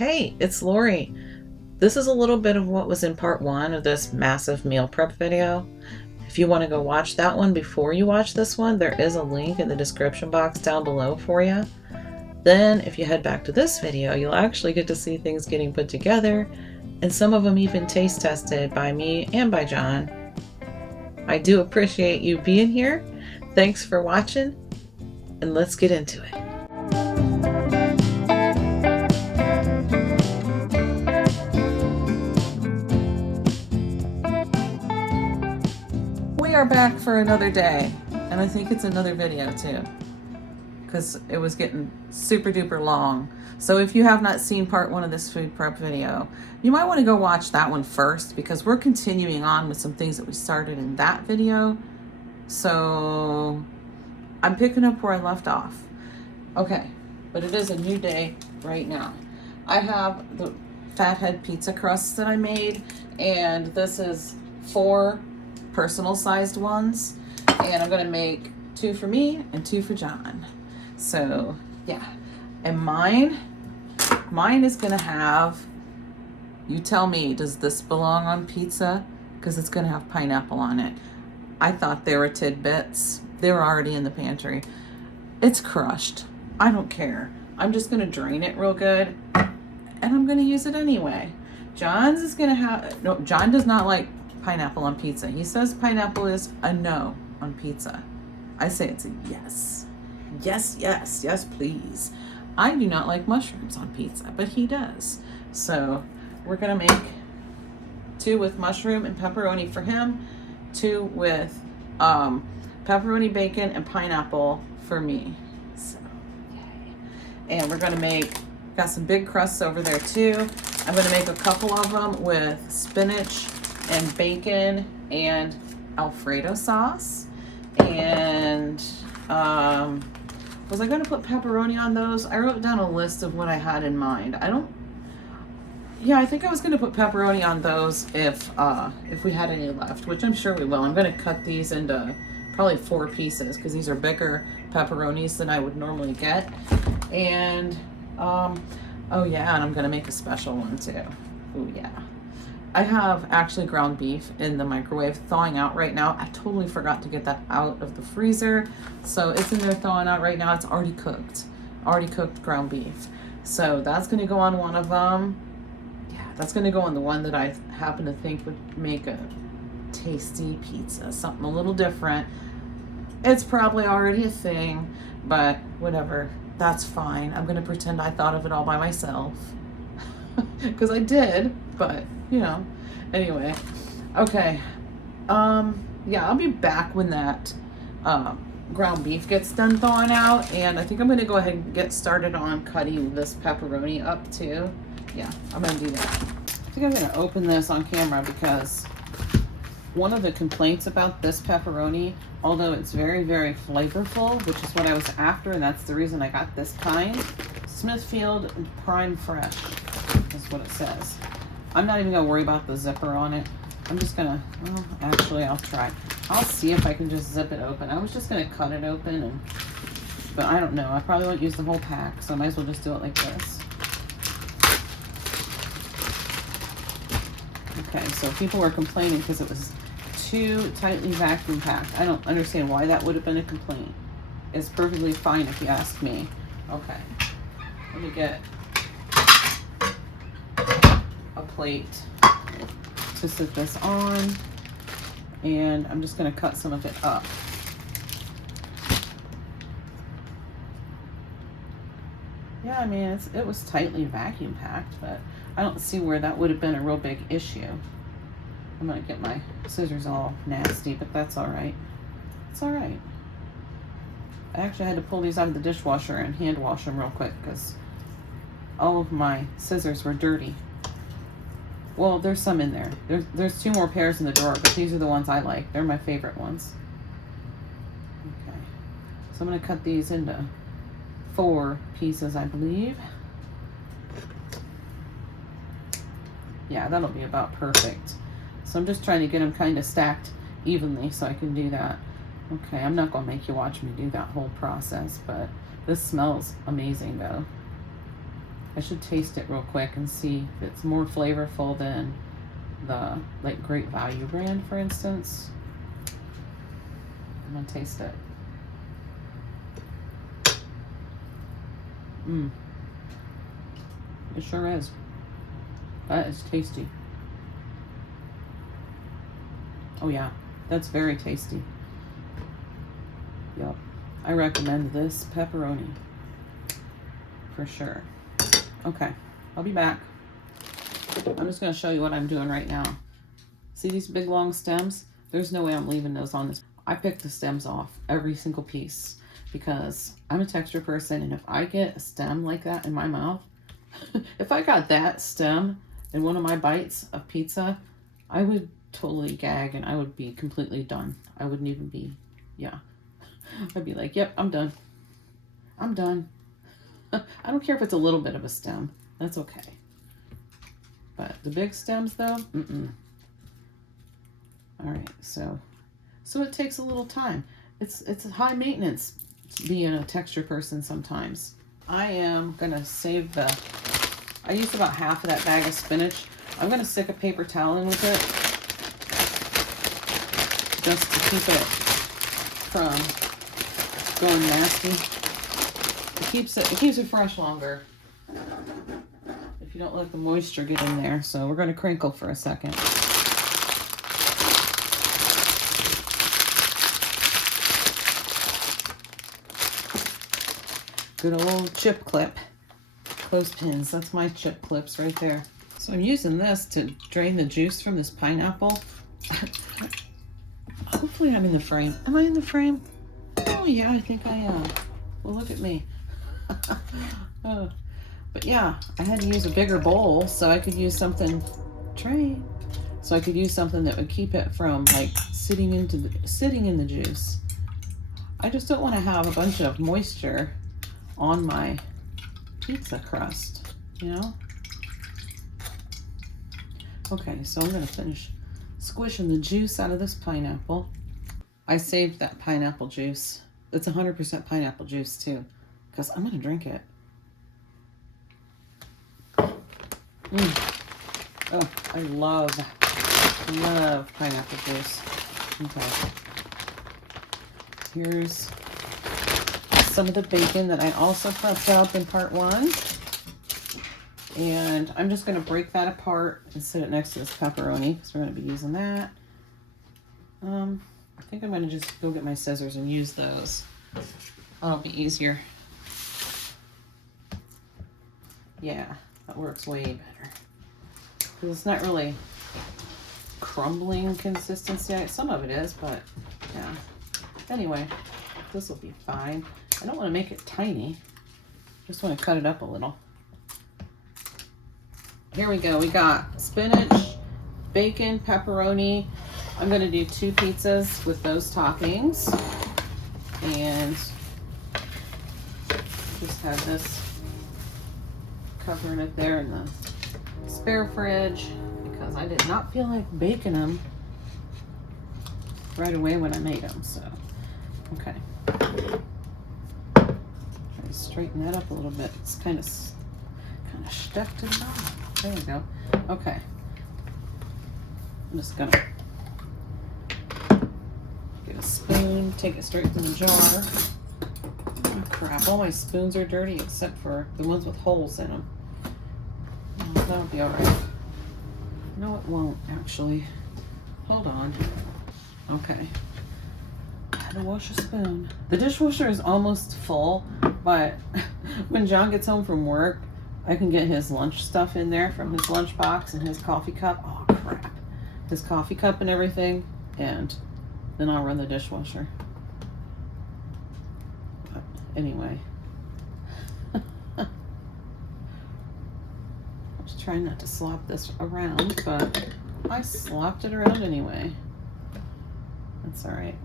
Hey, it's Lori. This is a little bit of what was in part one of this massive meal prep video. If you want to go watch that one before you watch this one, there is a link in the description box down below for you. Then, if you head back to this video, you'll actually get to see things getting put together, and some of them even taste tested by me and by John. I do appreciate you being here. Thanks for watching, and let's get into it. We are back for another day, and I think it's another video too, because it was getting super duper long. So if you have not seen part one of this food prep video, you might want to go watch that one first, because we're continuing on with some things that we started in that video. So I'm picking up where I left off. Okay, but it is a new day right now. I have the fathead pizza crusts that I made, and this is 4 personal sized ones, and I'm gonna make 2 for me and 2 for John. So yeah, and mine is gonna have, you tell me, does this belong on pizza? Because it's gonna have pineapple on it. I thought they were tidbits. They were already in the pantry. It's crushed. I don't care. I'm just gonna drain it real good, and I'm gonna use it anyway. John's is gonna have, no, John does not like pineapple on pizza. He says pineapple is a no on pizza. I say it's a yes. Yes, yes, yes, please. I do not like mushrooms on pizza, but he does. So we're gonna make 2 with mushroom and pepperoni for him, 2 with pepperoni, bacon, and pineapple for me. So yay. And we're gonna make, got some big crusts over there too. I'm gonna make a couple of them with spinach and bacon and Alfredo sauce. And was I going to put pepperoni on those? I wrote down a list of what I had in mind. I think I was going to put pepperoni on those if we had any left, which I'm sure we will. I'm going to cut these into probably 4 pieces, because these are bigger pepperonis than I would normally get. And oh yeah, and I'm going to make a special one too. Oh yeah. I have actually ground beef in the microwave thawing out right now. I totally forgot to get that out of the freezer. So it's in there thawing out right now. It's already cooked ground beef. So that's going to go on one of them. Yeah, that's going to go on the one that I happen to think would make a tasty pizza. Something a little different. It's probably already a thing, but whatever. That's fine. I'm going to pretend I thought of it all by myself. Because I did, but you know, anyway. Okay. Yeah, I'll be back when that ground beef gets done thawing out, and I think I'm gonna go ahead and get started on cutting this pepperoni up too. Yeah, I'm gonna do that. I think I'm gonna open this on camera, because one of the complaints about this pepperoni, although it's very, very flavorful, which is what I was after, and that's the reason I got this kind, Smithfield Prime Fresh is what it says. I'm not even gonna worry about the zipper on it. I'm just gonna, well, actually I'll try. I'll see if I can just zip it open. I was just gonna cut it open, but I don't know. I probably won't use the whole pack, so I might as well just do it like this. Okay, so people were complaining because it was too tightly vacuum packed. I don't understand why that would have been a complaint. It's perfectly fine if you ask me. Okay, let me get a plate to sit this on, and I'm just going to cut some of it up. Yeah, I mean, it was tightly vacuum packed, but I don't see where that would have been a real big issue. I'm going to get my scissors all nasty, but that's all right. It's all right. I actually had to pull these out of the dishwasher and hand wash them real quick, because all of my scissors were dirty. Well, there's some in there. There's 2 more pairs in the drawer, but these are the ones I like. They're my favorite ones. Okay. So I'm going to cut these into 4 pieces, I believe. Yeah, that'll be about perfect. So I'm just trying to get them kind of stacked evenly so I can do that. Okay, I'm not going to make you watch me do that whole process, but this smells amazing though. I should taste it real quick and see if it's more flavorful than the like Great Value brand, for instance. I'm gonna taste it. It sure is. That is tasty. Oh yeah, that's very tasty. Yep. I recommend this pepperoni for sure. Okay, I'll be back. I'm just going to show you what I'm doing right now. See these big long stems? There's no way I'm leaving those on this. I pick the stems off every single piece because I'm a texture person, and if I get a stem like that in my mouth, if I got that stem in one of my bites of pizza, I would totally gag and I would be completely done. I wouldn't even be, yeah. I'd be like, yep, I'm done. I'm done. I don't care if it's a little bit of a stem. That's okay. But the big stems though, All right, so it takes a little time. It's high maintenance being a texture person sometimes. I am gonna save I used about half of that bag of spinach. I'm gonna stick a paper towel in with it just to keep it from going nasty. It keeps it fresh longer if you don't let the moisture get in there. So we're gonna crinkle for a second. Good old chip clip. Clothespins, that's my chip clips right there. So I'm using this to drain the juice from this pineapple. Hopefully I'm in the frame. Am I in the frame? Oh yeah, I think I am. Well, look at me. Oh. But yeah, I had to use a bigger bowl so I could use something, so I could use something that would keep it from like sitting in the juice. I just don't want to have a bunch of moisture on my pizza crust, you know? Okay, so I'm gonna finish squishing the juice out of this pineapple. I saved that pineapple juice. It's 100% pineapple juice too, because I'm gonna drink it. Oh, I love pineapple juice. Okay. Here's some of the bacon that I also prepped up in part 1. And I'm just going to break that apart and sit it next to this pepperoni because we're going to be using that. I think I'm going to just go get my scissors and use those. That'll be easier. Yeah, that works way better. Because it's not really crumbling consistency. Some of it is, but yeah. Anyway, this will be fine. I don't want to make it tiny. Just want to cut it up a little. Here we go. We got spinach, bacon, pepperoni. I'm going to do 2 pizzas with those toppings. And just have this covering it there in the spare fridge because I did not feel like baking them right away when I made them. So, okay. Try to straighten that up a little bit. It's kind of stuck to the bottom. There we go. Okay. I'm just gonna get a spoon, take it straight to the jar. Oh crap, all my spoons are dirty except for the ones with holes in them. Oh, that'll be alright. No, it won't actually. Hold on. Okay. I had to wash a spoon. The dishwasher is almost full, but when John gets home from work, I can get his lunch stuff in there from his lunch box and his coffee cup. Oh crap. His coffee cup and everything, and then I'll run the dishwasher. But anyway. I was trying not to slop this around, but I slopped it around anyway. That's alright.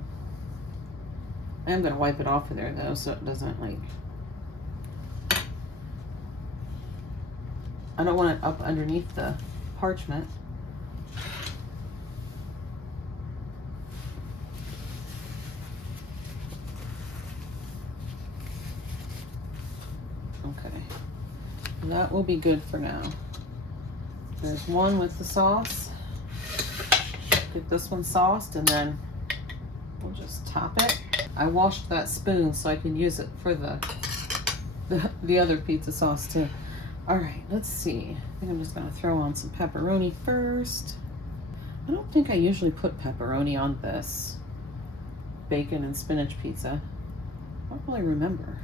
I am going to wipe it off of there though, so it doesn't like... I don't want it up underneath the parchment. Okay. That will be good for now. There's one with the sauce. Get this one sauced and then we'll just top it. I washed that spoon so I can use it for the other pizza sauce too. All right, let's see. I think I'm just gonna throw on some pepperoni first. I don't think I usually put pepperoni on this bacon and spinach pizza. I don't really remember.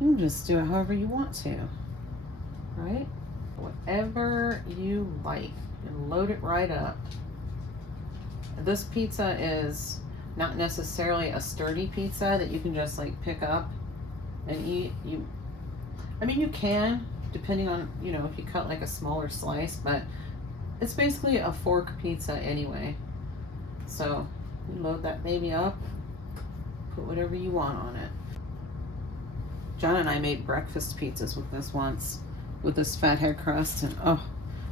You can just do it however you want to, right? Whatever you like, and load it right up. This pizza is not necessarily a sturdy pizza that you can just like pick up and eat. I mean, you can, depending on, you know, if you cut like a smaller slice, but it's basically a fork pizza anyway. So you load that baby up, put whatever you want on it. John and I made breakfast pizzas with this once, with this fathead crust, and oh,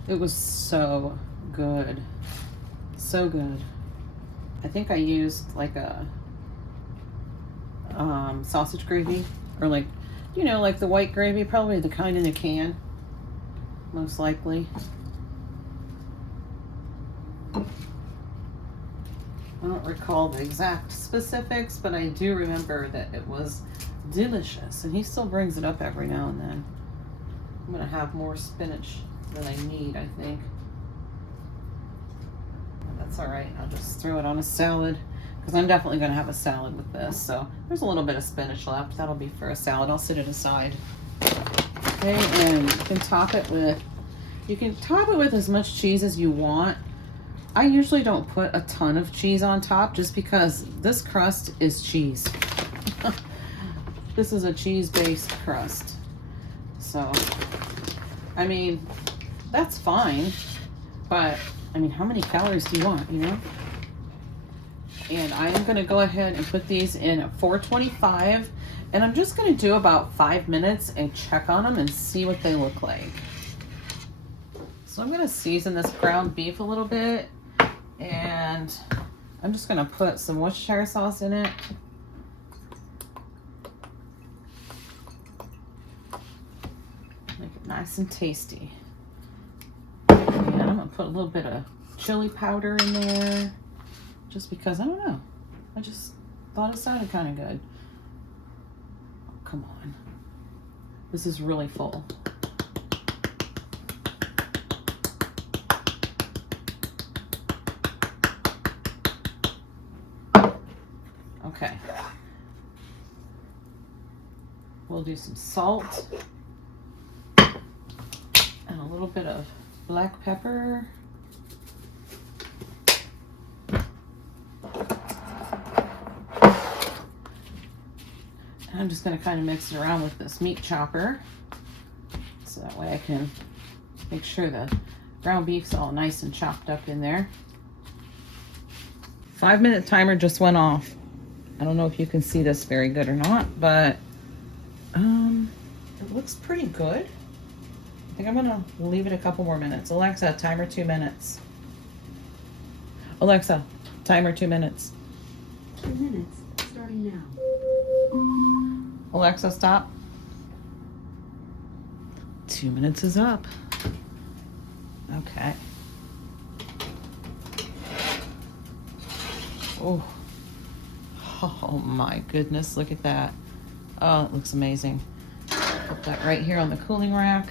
it was so good. So good. I think I used like a sausage gravy, or like, you know, like the white gravy, probably the kind in a can, most likely. I don't recall the exact specifics, but I do remember that it was delicious, and he still brings it up every now and then. I'm gonna have more spinach than I need, I think. That's all right, I'll just throw it on a salad, because I'm definitely gonna have a salad with this. So there's a little bit of spinach left. That'll be for a salad. I'll set it aside. Okay, and you can top it with as much cheese as you want. I usually don't put a ton of cheese on top just because this crust is cheese. This is a cheese-based crust. So, I mean, that's fine, but I mean, how many calories do you want, you know? And I am gonna go ahead and put these in at 425, and I'm just gonna do about 5 minutes and check on them and see what they look like. So I'm gonna season this ground beef a little bit, and I'm just gonna put some Worcestershire sauce in it. Make it nice and tasty. And I'm gonna put a little bit of chili powder in there, just because, I don't know, I just thought it sounded kind of good. Oh, come on. This is really full. Okay. We'll do some salt and a little bit of black pepper. And I'm just going to kind of mix it around with this meat chopper, so that way I can make sure the ground beef's all nice and chopped up in there. 5-minute timer just went off. I don't know if you can see this very good or not, but it looks pretty good. I think I'm gonna leave it a couple more minutes. Alexa, timer 2 minutes. Alexa, timer 2 minutes. 2 minutes, starting now. Alexa, stop. 2 minutes is up. Okay. Oh. Oh my goodness, look at that. Oh, it looks amazing. Put that right here on the cooling rack.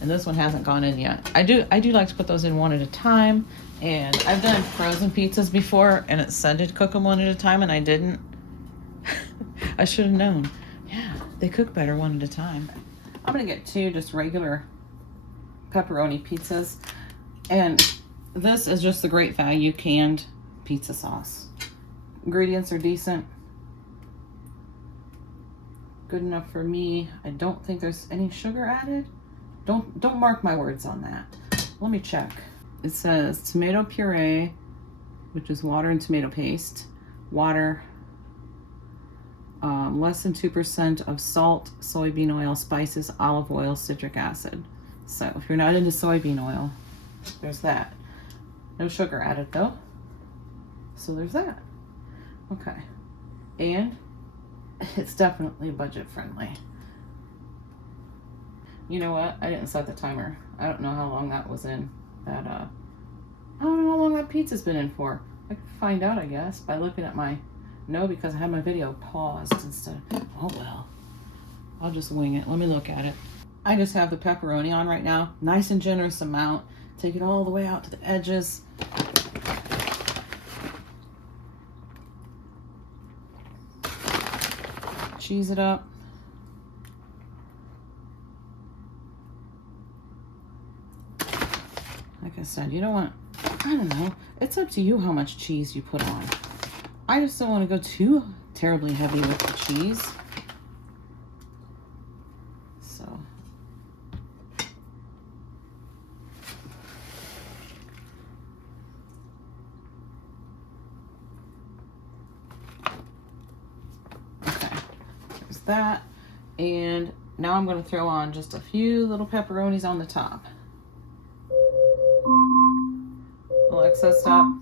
And this one hasn't gone in yet. I do like to put those in one at a time. And I've done frozen pizzas before, and it said to cook them one at a time, and I didn't. I should have known. Yeah, they cook better one at a time. I'm gonna get 2 just regular pepperoni pizzas. And this is just the Great Value canned pizza sauce. Ingredients are decent. Good enough for me. I don't think there's any sugar added. Don't mark my words on that. Let me check. It says tomato puree, which is water and tomato paste. Water, less than 2% of salt, soybean oil, spices, olive oil, citric acid. So if you're not into soybean oil, there's that. No sugar added though. So there's that. Okay. And it's definitely budget friendly. You know what? I didn't set the timer. I don't know how long that was in. That I don't know how long that pizza's been in for. I can find out, I guess, by looking at my... No, because I had my video paused instead. Oh well. I'll just wing it. Let me look at it. I just have the pepperoni on right now. Nice and generous amount. Take it all the way out to the edges. Cheese it up. Like I said, you don't want... I don't know. It's up to you how much cheese you put on. I just don't want to go too terribly heavy with the cheese. So. Okay. There's that. And now I'm going to throw on just a few little pepperonis on the top. Alexa, stop.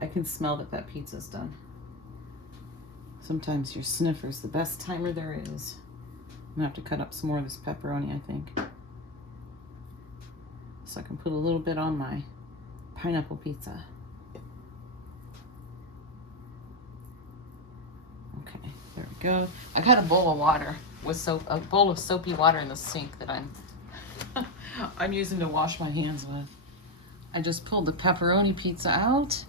I can smell that that pizza's done. Sometimes your sniffer's the best timer there is. I'm gonna have to cut up some more of this pepperoni, I think. So I can put a little bit on my pineapple pizza. Okay, there we go. I got a bowl of water with soap, a bowl of soapy water in the sink that I'm using to wash my hands with. I just pulled the pepperoni pizza out.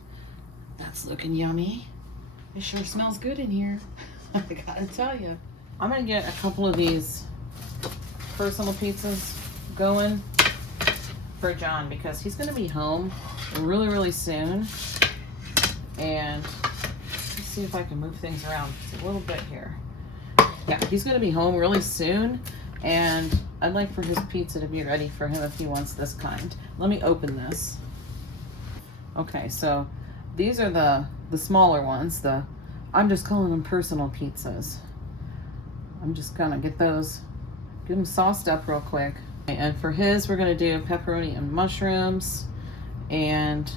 That's looking yummy. It sure smells good in here. I gotta tell you. I'm gonna get a couple of these personal pizzas going for John because he's gonna be home really, really soon. And let's see if I can move things around just a little bit here. Yeah, he's gonna be home really soon. And I'd like for his pizza to be ready for him if he wants this kind. Let me open this. Okay, so these are the smaller ones. I'm just calling them personal pizzas. I'm just gonna get those, get them sauced up real quick. And for his, we're gonna do pepperoni and mushrooms. And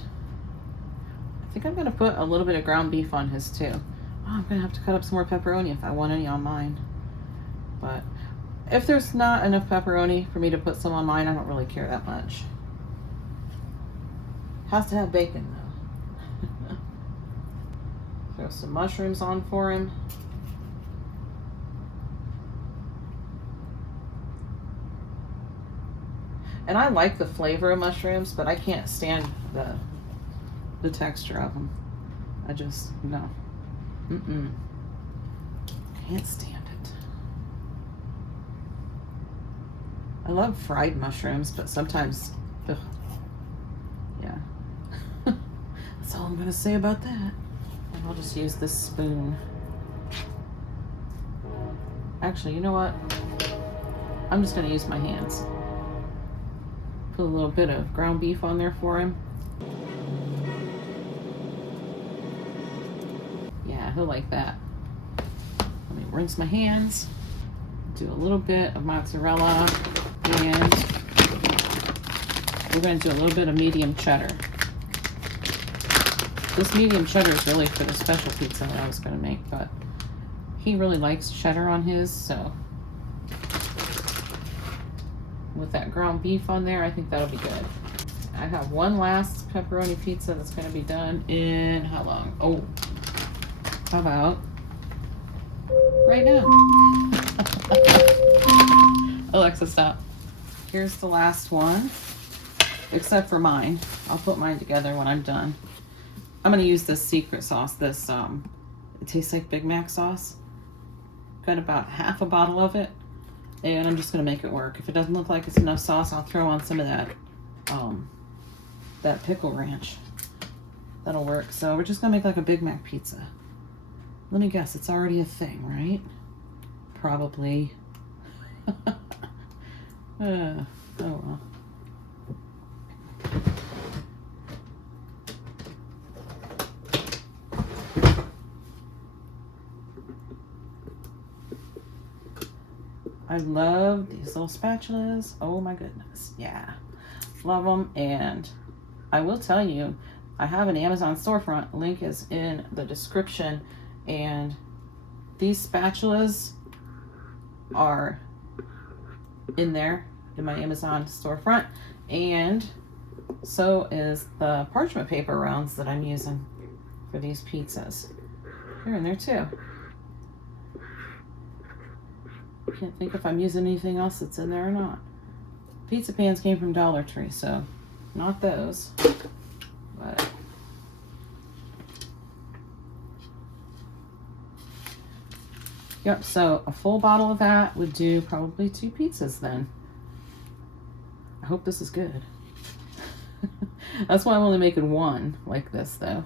I think I'm gonna put a little bit of ground beef on his too. Oh, I'm gonna have to cut up some more pepperoni if I want any on mine. But if there's not enough pepperoni for me to put some on mine, I don't really care that much. Has to have bacon though. Throw some mushrooms on for him. And I like the flavor of mushrooms, but I can't stand the texture of them. I just, no. Can't stand it. I love fried mushrooms, but sometimes, ugh. Yeah. That's all I'm gonna say about that. And I'll just use this spoon. Actually, you know what? I'm just gonna use my hands. Put a little bit of ground beef on there for him. Yeah, he'll like that. Let me rinse my hands. Do a little bit of mozzarella. And we're going to do a little bit of medium cheddar. This medium cheddar is really for the special pizza that I was going to make, but he really likes cheddar on his, so with that ground beef on there, I think that'll be good. I have one last pepperoni pizza that's going to be done in how long? Oh, how about right now? Alexa, stop. Here's the last one, except for mine. I'll put mine together when I'm done. I'm gonna use this secret sauce. This it tastes like Big Mac sauce. Got about half a bottle of it, and I'm just gonna make it work. If it doesn't look like it's enough sauce, I'll throw on some of that pickle ranch. That'll work. So we're just gonna make like a Big Mac pizza. Let me guess, it's already a thing, right? Probably. Oh well. I love these little spatulas. Oh my goodness. Yeah. Love them. And I will tell you, I have an Amazon storefront. Link is in the description. And these spatulas are in there in my Amazon storefront, and so is the parchment paper rounds that I'm using for these pizzas. They're in there too. Can't think if I'm using anything else that's in there or not. Pizza pans came from Dollar Tree, so not those. But yep, so a full bottle of that would do probably 2 pizzas then. I hope this is good. That's why I'm only making one like this though,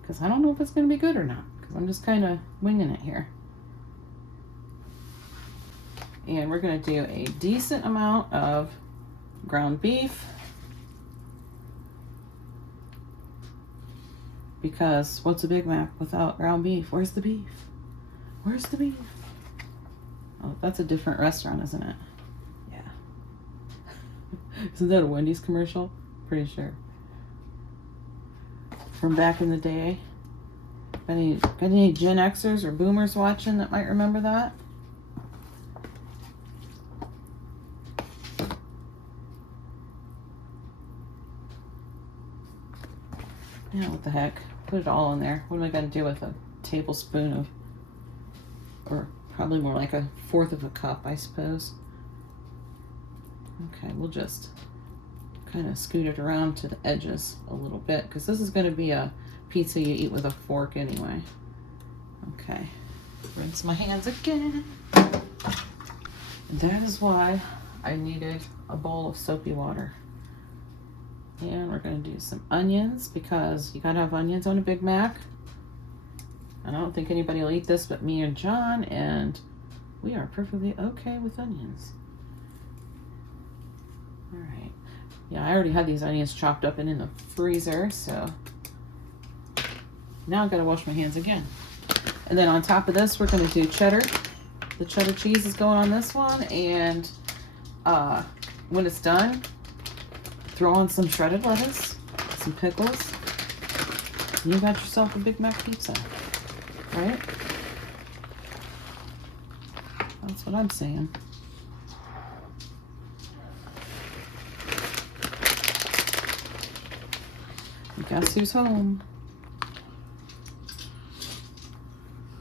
because I don't know if it's going to be good or not, because I'm just kind of winging it here. And we're going to do a decent amount of ground beef, because what's a Big Mac without ground beef? Where's the beef? Where's the beef? Oh, that's a different restaurant, isn't it? Yeah. Isn't that a Wendy's commercial? Pretty sure. From back in the day. Got any Gen Xers or Boomers watching that might remember that? Yeah, what the heck? Put it all in there. What am I going to do with a tablespoon of, or probably more like 1/4 of a cup, I suppose. Okay, we'll just kind of scoot it around to the edges a little bit, because this is going to be a pizza you eat with a fork anyway. Okay, rinse my hands again. That is why I needed a bowl of soapy water. And we're going to do some onions, because you got to have onions on a Big Mac. And I don't think anybody will eat this but me and John, and we are perfectly okay with onions. All right. Yeah, I already had these onions chopped up and in the freezer, so now I've got to wash my hands again. And then on top of this, we're going to do cheddar. The cheddar cheese is going on this one, and when it's done, throw on some shredded lettuce, some pickles, and you got yourself a Big Mac pizza, right? That's what I'm saying. Guess who's home?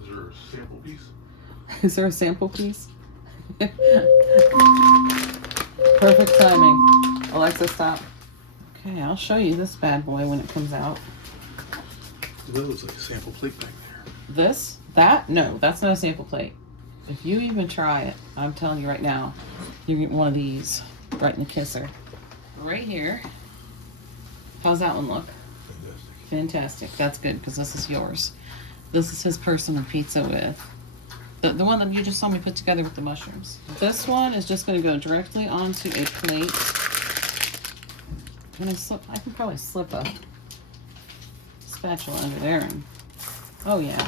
Is there a sample piece? Is there a sample piece? Perfect timing. Alexa, stop. Okay, I'll show you this bad boy when it comes out. That looks like a sample plate back there. This? That? No, that's not a sample plate. If you even try it, I'm telling you right now, you get one of these right in the kisser. Right here. How's that one look? Fantastic. Fantastic. That's good, because this is yours. This is his personal pizza with the one that you just saw me put together with the mushrooms. This one is just going to go directly onto a plate. I can probably slip a spatula under there. And, oh yeah,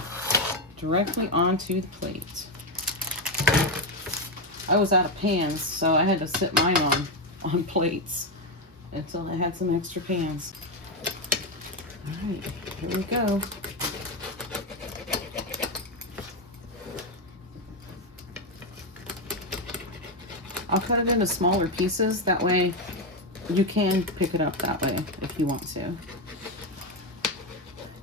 directly onto the plate. I was out of pans, so I had to sit mine on plates until I had some extra pans. All right, here we go. I'll cut it into smaller pieces, that way you can pick it up that way if you want to.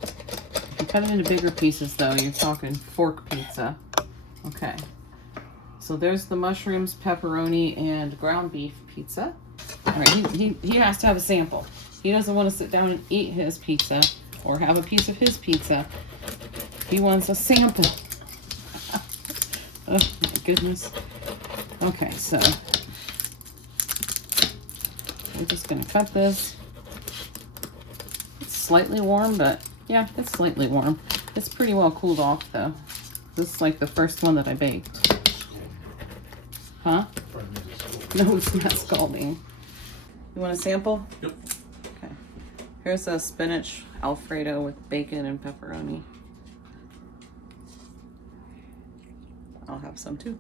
If you cut it into bigger pieces though, you're talking fork pizza. Okay, so there's the mushrooms, pepperoni, and ground beef pizza. All right, he has to have a sample. He doesn't want to sit down and eat his pizza or have a piece of his pizza. He wants a sample. Oh my goodness. Okay, so we're just gonna cut this. It's slightly warm, but yeah, it's slightly warm. It's pretty well cooled off though. This is like the first one that I baked. Huh? No, it's not scalding. You want a sample? Yep. Okay. Here's a spinach Alfredo with bacon and pepperoni. I'll have some too.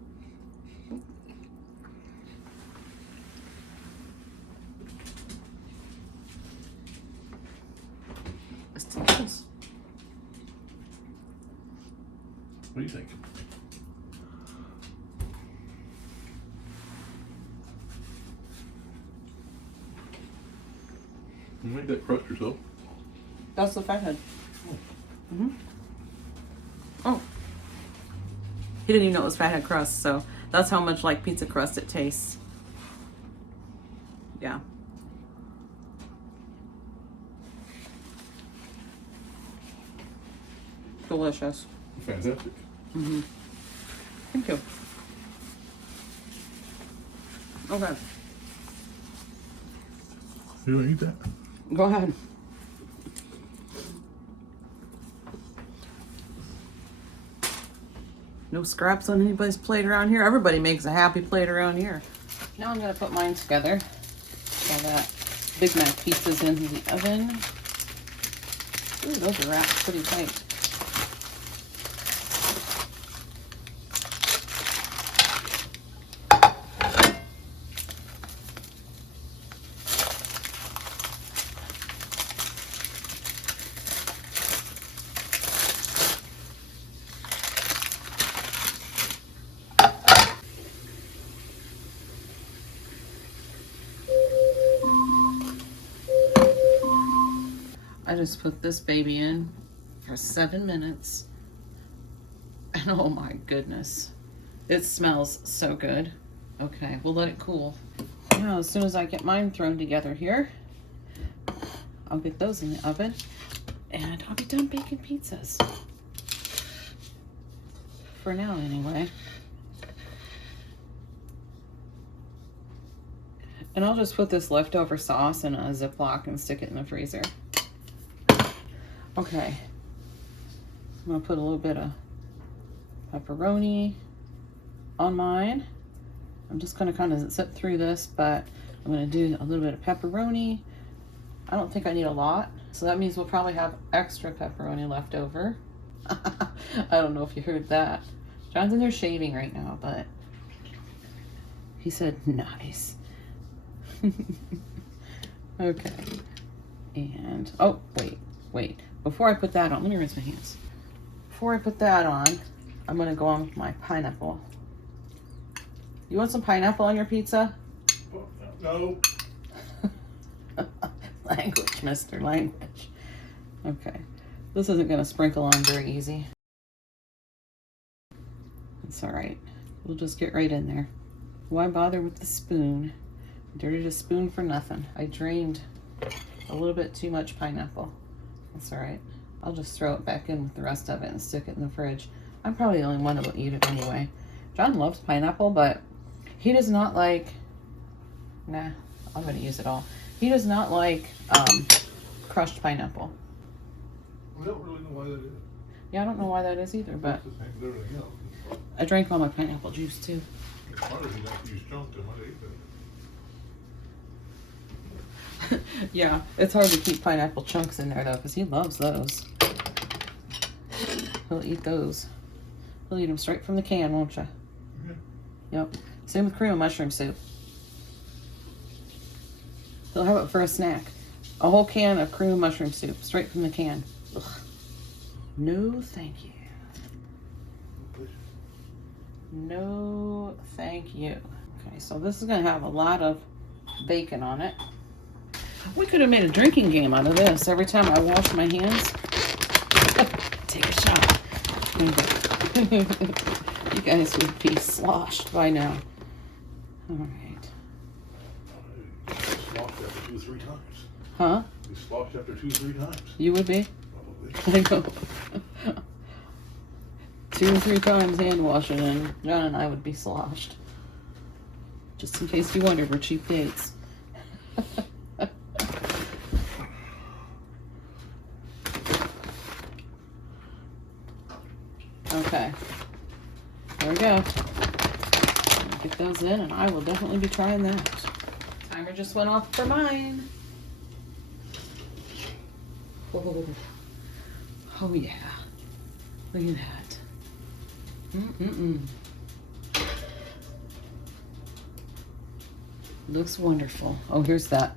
It's delicious. What do you think? You made that crust yourself? That's the fathead. Mm-hmm. Oh. He didn't even know it was fathead crust, so that's how much like pizza crust it tastes. Yeah. Delicious. Fantastic. Mm-hmm. Thank you. Okay. You want to eat that? Go ahead. No scraps on anybody's plate around here. Everybody makes a happy plate around here. Now I'm gonna put mine together. All that Big Mac pieces in the oven. Ooh, those are wrapped pretty tight. I just put this baby in for 7 minutes. And oh my goodness, it smells so good. Okay, we'll let it cool. Now, as soon as I get mine thrown together here, I'll get those in the oven and I'll be done baking pizzas. For now, anyway. And I'll just put this leftover sauce in a Ziploc and stick it in the freezer. Okay, I'm gonna put a little bit of pepperoni on mine. I'm just gonna kind of zip through this, but I'm gonna do a little bit of pepperoni. I don't think I need a lot, so that means we'll probably have extra pepperoni left over. I don't know if you heard that. John's in there shaving right now, but he said nice. Okay, and oh wait. Before I put that on, let me rinse my hands. Before I put that on, I'm gonna go on with my pineapple. You want some pineapple on your pizza? No. Language, mister, language. Okay, this isn't gonna sprinkle on very easy. It's all right. We'll just get right in there. Why bother with the spoon? Dirtied a spoon for nothing. I drained a little bit too much pineapple. That's all right. I'll just throw it back in with the rest of it and stick it in the fridge. I'm probably the only one that will eat it anyway. John loves pineapple, but he does not like, nah, I'm gonna use it all. He does not like crushed pineapple. I don't really know why that is. Yeah, I don't know why that is either, but It's the same as everything else. I drank all my pineapple juice too. It's harder if you don't use chunks, I might eat that. Yeah, it's hard to keep pineapple chunks in there though, because he loves those. He'll eat those. He'll eat them straight from the can, won't you? Yeah. Yep. Same with cream of mushroom soup. He'll have it for a snack. A whole can of cream of mushroom soup, straight from the can. Ugh. No, thank you. No, thank you. Okay, so this is gonna have a lot of bacon on it. We could have made a drinking game out of this. Every time I wash my hands, take a shot. You guys would be sloshed by now. All right. You sloshed after 2-3 times. Huh? You sloshed after 2-3 times. You would be? Probably. I know. 2 or 3 times hand washing, and John and I would be sloshed. Just in case you wondered, we're cheap dates. Okay, there we go. Get those in, and I will definitely be trying that. Timer just went off for mine. Oh yeah, look at that. Looks wonderful. Oh, here's the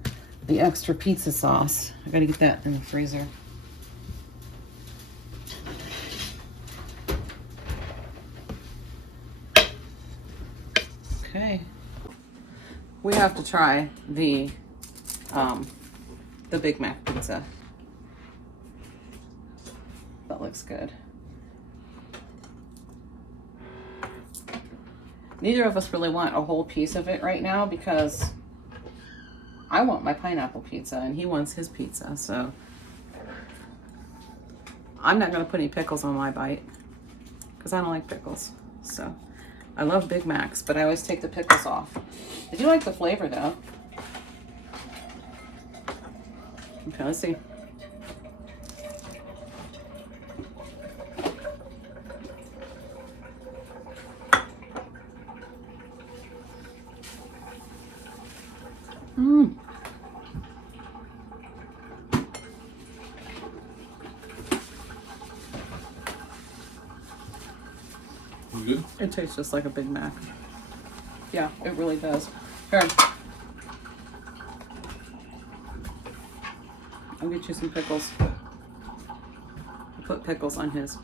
extra pizza sauce. I gotta get that in the freezer. Okay. We have to try the the Big Mac pizza. That looks good. Neither of us really want a whole piece of it right now because I want my pineapple pizza and he wants his pizza, so I'm not going to put any pickles on my bite because I don't like pickles. So I love Big Macs, but I always take the pickles off. I do like the flavor though. Okay, let's see. Mmm. Good? It tastes just like a Big Mac. Yeah, it really does. Here. I'll get you some pickles. I'll put pickles on his.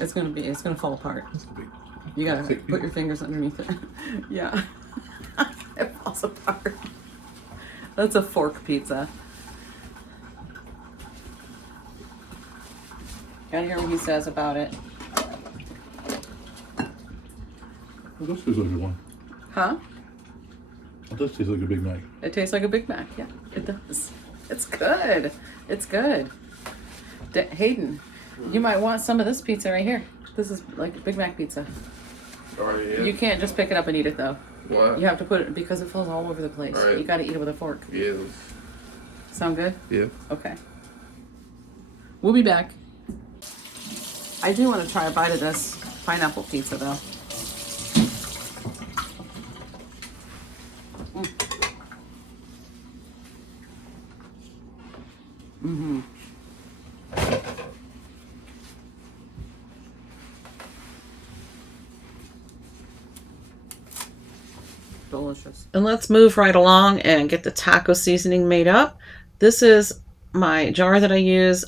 It's gonna fall apart. You gotta put your fingers underneath it. Yeah. It falls apart. That's a fork pizza. Gotta hear what he says about it. Well, this tastes like a good one. Huh? It does taste like a Big Mac. It tastes like a Big Mac. Yeah, it does. It's good. It's good. Hayden, you might want some of this pizza right here. This is like a Big Mac pizza. Oh, yeah. You can't just pick it up and eat it though. What? You have to put it because it falls all over the place. Right. You gotta eat it with a fork. Yeah. Sound good? Yeah. Okay. We'll be back. I do want to try a bite of this pineapple pizza though. Mm-hmm. Delicious. And let's move right along and get the taco seasoning made up. This is my jar that I use.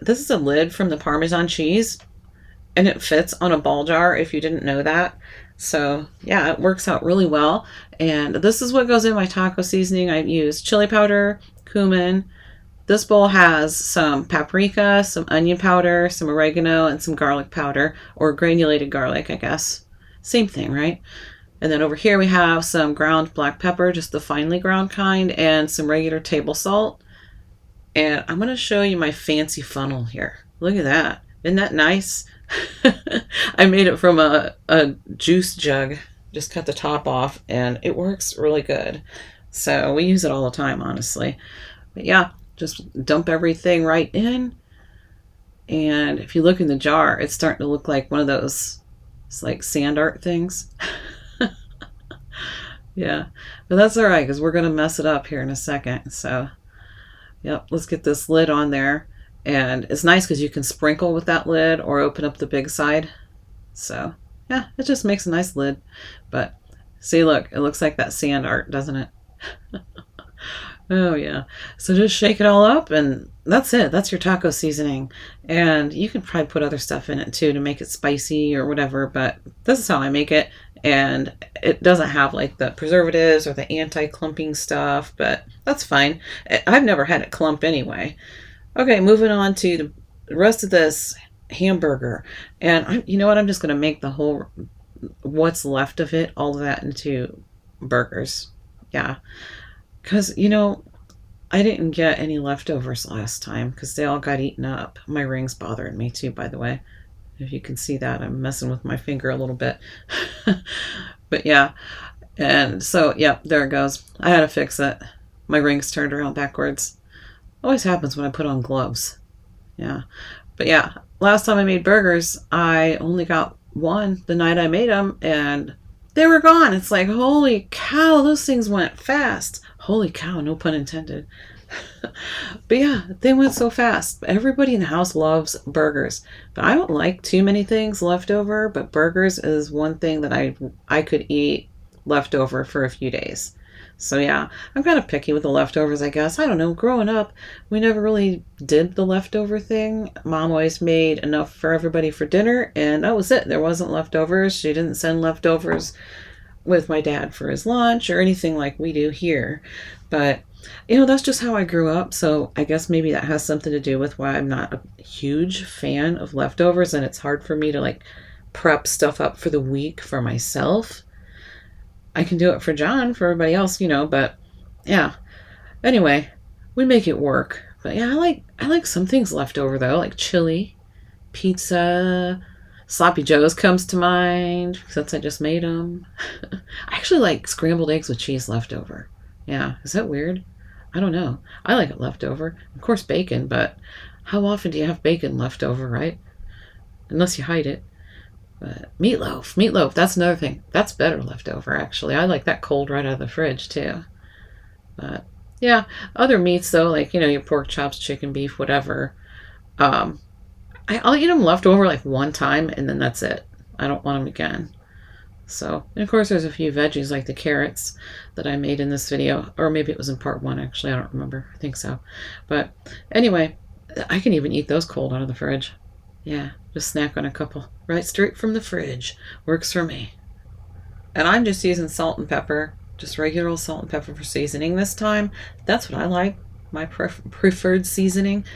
This is a lid from the Parmesan cheese, and it fits on a ball jar if you didn't know that. So yeah, it works out really well. And this is what goes in my taco seasoning. I use chili powder, cumin. This bowl has some paprika, some onion powder, some oregano, and some garlic powder, or granulated garlic, I guess. Same thing, right? And then over here we have some ground black pepper, just the finely ground kind, and some regular table salt. And I'm going to show you my fancy funnel here. Look at that. Isn't that nice? I made it from a juice jug. Just cut the top off, and it works really good. So we use it all the time, honestly. But yeah, just dump everything right in. And if you look in the jar, it's starting to look like one of those, it's like sand art things. Yeah, but that's all right because we're going to mess it up here in a second. So, yep, let's get this lid on there. And it's nice because you can sprinkle with that lid or open up the big side. So, yeah, it just makes a nice lid. But see, look, it looks like that sand art, doesn't it? Oh, yeah. So just shake it all up, and that's it. That's your taco seasoning. And you can probably put other stuff in it, too, to make it spicy or whatever. But this is how I make it. And it doesn't have, like, the preservatives or the anti-clumping stuff. But that's fine. I've never had it clump anyway. Okay, moving on to the rest of this hamburger. And you know what? I'm just going to make the whole, what's left of it, all of that into burgers. Yeah. Because, you know, I didn't get any leftovers last time because they all got eaten up. My ring's bothering me too, by the way. If you can see that, I'm messing with my finger a little bit. But yeah. And so, yeah, there it goes. I had to fix it. My ring's turned around backwards. Always happens when I put on gloves. Yeah. But yeah, last time I made burgers, I only got one the night I made them, and they were gone. It's like, holy cow, those things went fast. Holy cow, no pun intended. But yeah, they went so fast. Everybody in the house loves burgers. But I don't like too many things left over, but burgers is one thing that I could eat left over for a few days. So yeah, I'm kind of picky with the leftovers, I guess. I don't know. Growing up, we never really did the leftover thing. Mom always made enough for everybody for dinner, and that was it. There wasn't leftovers. She didn't send leftovers with my dad for his lunch or anything like we do here. But, you know, that's just how I grew up. So I guess maybe that has something to do with why I'm not a huge fan of leftovers, and it's hard for me to like prep stuff up for the week for myself. I can do it for John, for everybody else, you know, but yeah. Anyway, we make it work. But yeah, I like some things left over though, like chili, pizza, sloppy joes comes to mind since I just made them. I actually like scrambled eggs with cheese left over. Yeah, is that weird? I don't know. I like it left over. Of course, bacon, but how often do you have bacon left over, right? Unless you hide it. But meatloaf, that's another thing. That's better left over, actually. I like that cold right out of the fridge, too. But yeah, other meats, though, like, you know, your pork chops, chicken, beef, whatever. I'll eat them left over like one time, and then that's it. I don't want them again. So, and of course, there's a few veggies like the carrots that I made in this video, or maybe it was in part 1, actually. I don't remember. I think so. But anyway, I can even eat those cold out of the fridge. Yeah, just snack on a couple right straight from the fridge. Works for me. And I'm just using salt and pepper, just regular old salt and pepper for seasoning this time. That's what I like, my preferred seasoning.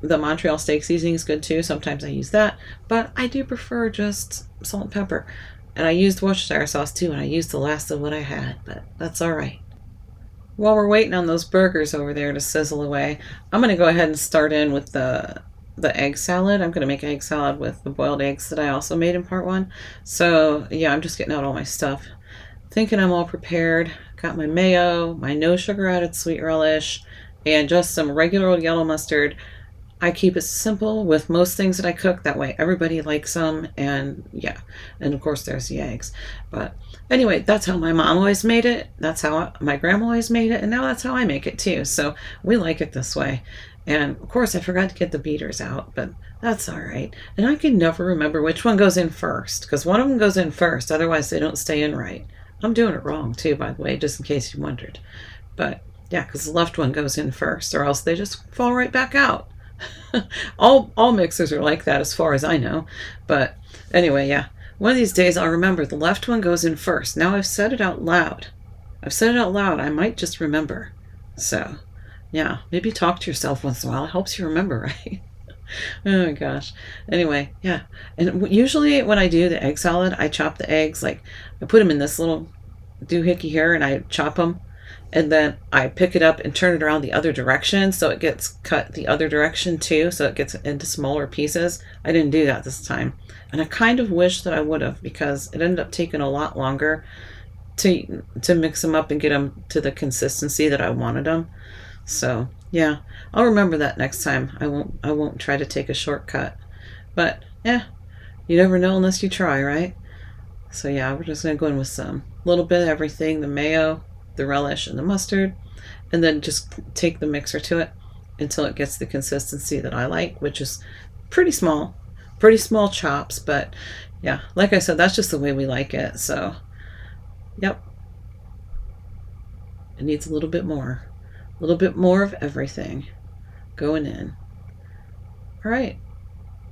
The Montreal steak seasoning is good too. Sometimes I use that, but I do prefer just salt and pepper. And I used Worcestershire sauce too, and I used the last of what I had, but that's all right. While we're waiting on those burgers over there to sizzle away, I'm going to go ahead and start in with the egg salad. I'm going to make egg salad with the boiled eggs that I also made in part 1. So yeah, I'm just getting out all my stuff. Thinking I'm all prepared. Got my mayo, my no sugar added sweet relish, and just some regular old yellow mustard. I keep it simple with most things that I cook. That way everybody likes them. And yeah, and of course there's the eggs. But anyway, that's how my mom always made it. That's how my grandma always made it. And now that's how I make it too. So we like it this way. And of course I forgot to get the beaters out, but that's all right. And I can never remember which one goes in first, because one of them goes in first. Otherwise they don't stay in right. I'm doing it wrong too, by the way, just in case you wondered. But yeah, because the left one goes in first, or else they just fall right back out. all mixers are like that as far as I know. But anyway, yeah, one of these days I'll remember the left one goes in first. Now I've said it out loud. I might just remember. So yeah, maybe talk to yourself once in a while. It helps you remember, right? Oh my gosh. Anyway, yeah. And usually when I do the egg salad, I chop the eggs, like I put them in this little doohickey here and I chop them. And then I pick it up and turn it around the other direction so it gets cut the other direction too, so it gets into smaller pieces. I didn't do that this time. And I kind of wish that I would have, because it ended up taking a lot longer to mix them up and get them to the consistency that I wanted them. So yeah, I'll remember that next time. I won't try to take a shortcut. But yeah, you never know unless you try, right? So yeah, we're just gonna go in with some little bit of everything, the mayo, the relish, and the mustard, and then just take the mixer to it until it gets the consistency that I like, which is pretty small chops. But yeah, like I said, that's just the way we like it. So yep, it needs a little bit more of everything going in. All right,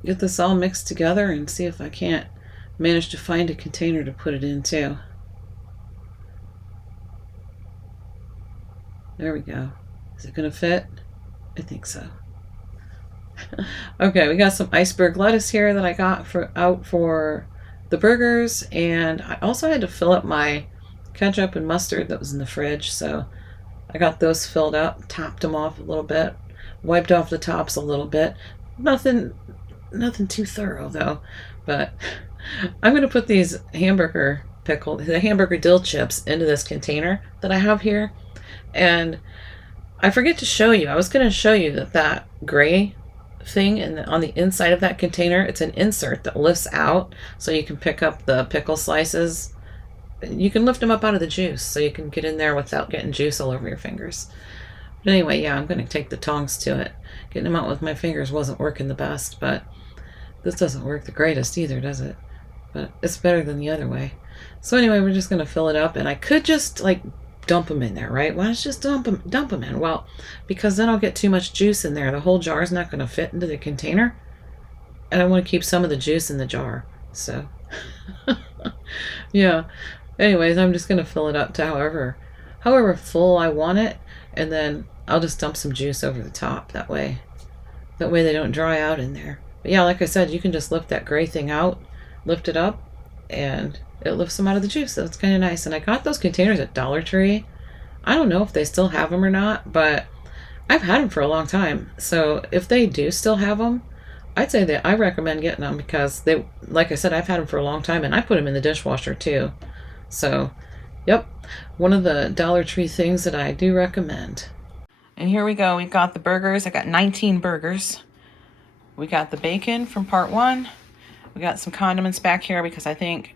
get this all mixed together and see if I can't manage to find a container to put it in too. There we go. Is it going to fit? I think so. Okay, we got some iceberg lettuce here that I got out for the burgers, and I also had to fill up my ketchup and mustard that was in the fridge, so I got those filled up, topped them off a little bit, wiped off the tops a little bit. Nothing too thorough though, but I'm going to put these the hamburger dill chips into this container that I have here. And I forget to show you. I was going to show you that gray thing on the inside of that container, it's an insert that lifts out so you can pick up the pickle slices. You can lift them up out of the juice so you can get in there without getting juice all over your fingers. But anyway, yeah, I'm going to take the tongs to it. Getting them out with my fingers wasn't working the best, but this doesn't work the greatest either, does it? But it's better than the other way. So anyway, we're just going to fill it up, and I could just like dump them in there, right? Why don't you just dump them in? Well, because then I'll get too much juice in there. The whole jar is not going to fit into the container, and I want to keep some of the juice in the jar. So yeah, Anyways, I'm just gonna fill it up to however full I want it, and then I'll just dump some juice over the top. That way they don't dry out in there. But yeah, like I said, you can just lift that gray thing out, lift it up, and it lifts them out of the juice. So it's kind of nice. And I got those containers at Dollar Tree. I don't know if they still have them or not, but I've had them for a long time. So if they do still have them, I'd say that I recommend getting them because they, like I said, I've had them for a long time, and I put them in the dishwasher too. So, yep, one of the Dollar Tree things that I do recommend. And here we go. We got the burgers. I got 19 burgers. We got the bacon from part 1. We got some condiments back here because I think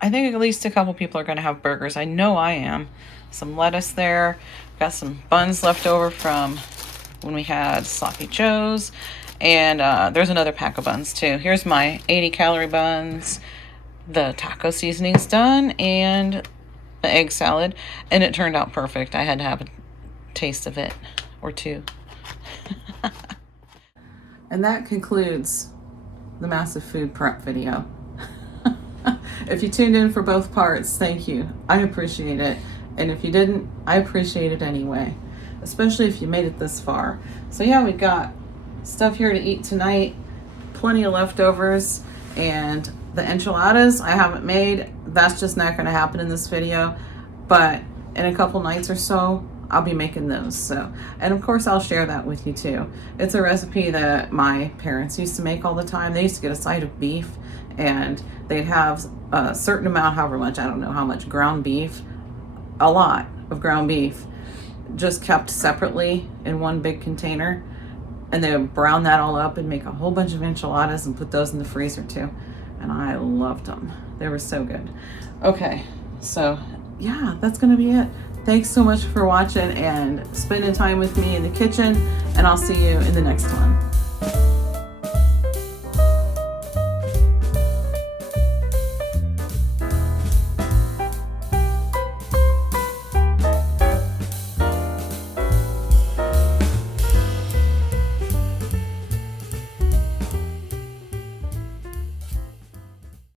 at least a couple people are going to have burgers. I know I am. Some lettuce there. Got some buns left over from when we had Sloppy Joe's. And there's another pack of buns too. Here's my 80-calorie buns. The taco seasoning's done. And the egg salad. And it turned out perfect. I had to have a taste of it or two. And that concludes the massive food prep video. If you tuned in for both parts, thank you. I appreciate it. And if you didn't, I appreciate it anyway, especially if you made it this far. So yeah, we got stuff here to eat tonight, plenty of leftovers, and the enchiladas I haven't made. That's just not going to happen in this video, but in a couple nights or so, I'll be making those. So, and of course I'll share that with you too. It's a recipe that my parents used to make all the time. They used to get a side of beef, and they'd have a certain amount, however much, I don't know how much, ground beef, a lot of ground beef, just kept separately in one big container, and they would brown that all up and make a whole bunch of enchiladas and put those in the freezer too. And I loved them. They were so good. Okay, so yeah, that's gonna be it. Thanks so much for watching and spending time with me in the kitchen, and I'll see you in the next one.